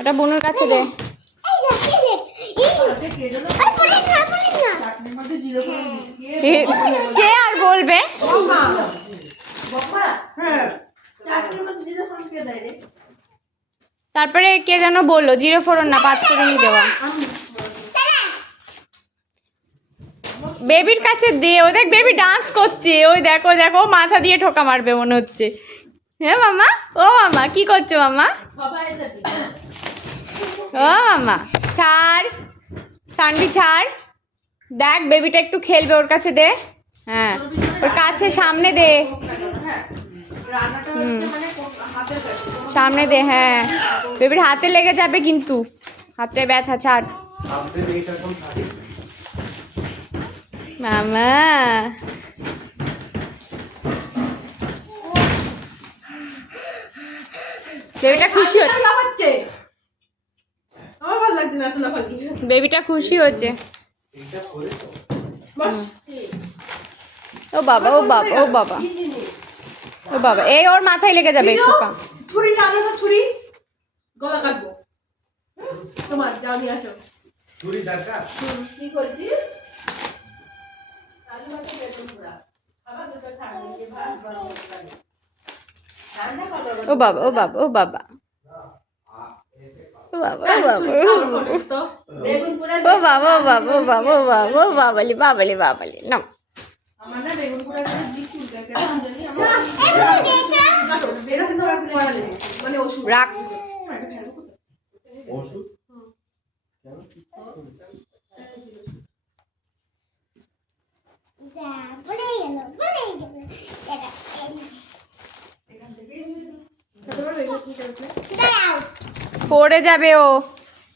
ওটা বোনের কাছে দে। কে আর বলবে? তারপরে কে যেন বললো 0 ফোড়ন না 5 ফোড়নই দেওয়া। বেবির কাছে দে, ও দেখ বেবি ডান্স করছে, ওই দেখো দেখো মাথা দিয়ে ঠোকা মারবে মনে হচ্ছে। হ্যাঁ মামা, ও মামা কি করছো মামা? ও মামা ছাড়, সানভি ছাড়, দেখ বেবিটা একটু খেলবে, ওর কাছে দে। হ্যাঁ ওর কাছে সামনে দে, সামনে দে। হ্যাঁ বেবির হাতে লেগে যাবে কিন্তু, হাতে ব্যথা। ছাড় মামা। বেবিটা খুশি হচ্ছে, বেবিটা খুশি হচ্ছে। ও বাবা ও বাবা ও বাবা ও বাবা, এই ওর মাথায় লেগে যাবে। ছুরি টানো তো, ছুরি গলা কাটবো তোমার। যাও নিয়ে আসো ছুরি দরকার। কি করছি? আলু ভাতে বেগুন পোড়া আবার দুটো ঠান্ডা দিয়ে ভাত বানাবো। ঠান্ডা করো। ও বাবা ও বাবা ও বাবা ও বাবা ও বাবা বেগুন পোড়া ও বাবা ও বাবা ও বাবা ও বাবা ও বাবালি বাবালি বাবালি না। আমার না বেগুন পোড়া করে দিচ্ছি কেন জানি আমার বেগুন পোড়া করে মানে ওষুধ রাখ। ওষুধ পড়ে যাবে ও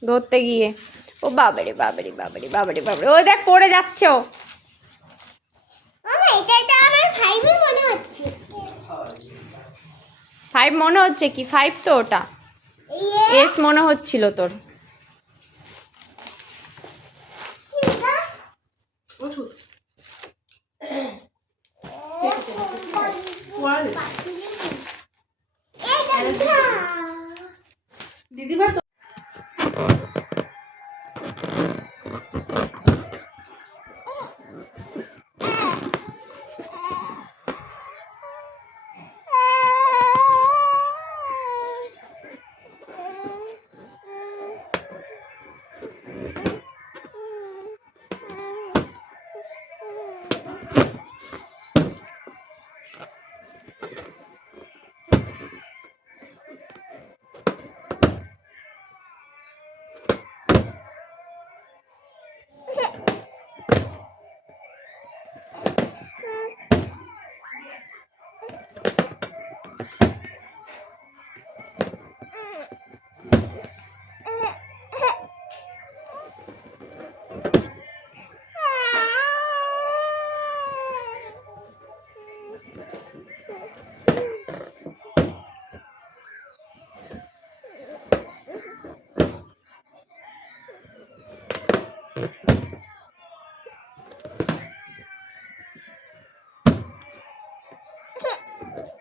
ধরতে গিয়ে। ও বাবারে বাবারে বাবারে বাবারে বাবারে, ও দেখ পড়ে যাচ্ছে ও। ফাইভ মনে হচ্ছে কি? 5 তো ওটা, এস মনে হচ্ছিল তোর। ওষুধ দিদিভাই তো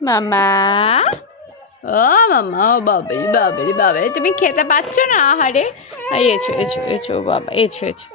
মামা ও মামা ও বাবালি বাবালি বাবালি, তুমি খেতে পাচ্ছ না? আহারে এছো এছো এছো বাবা, এছো এছো।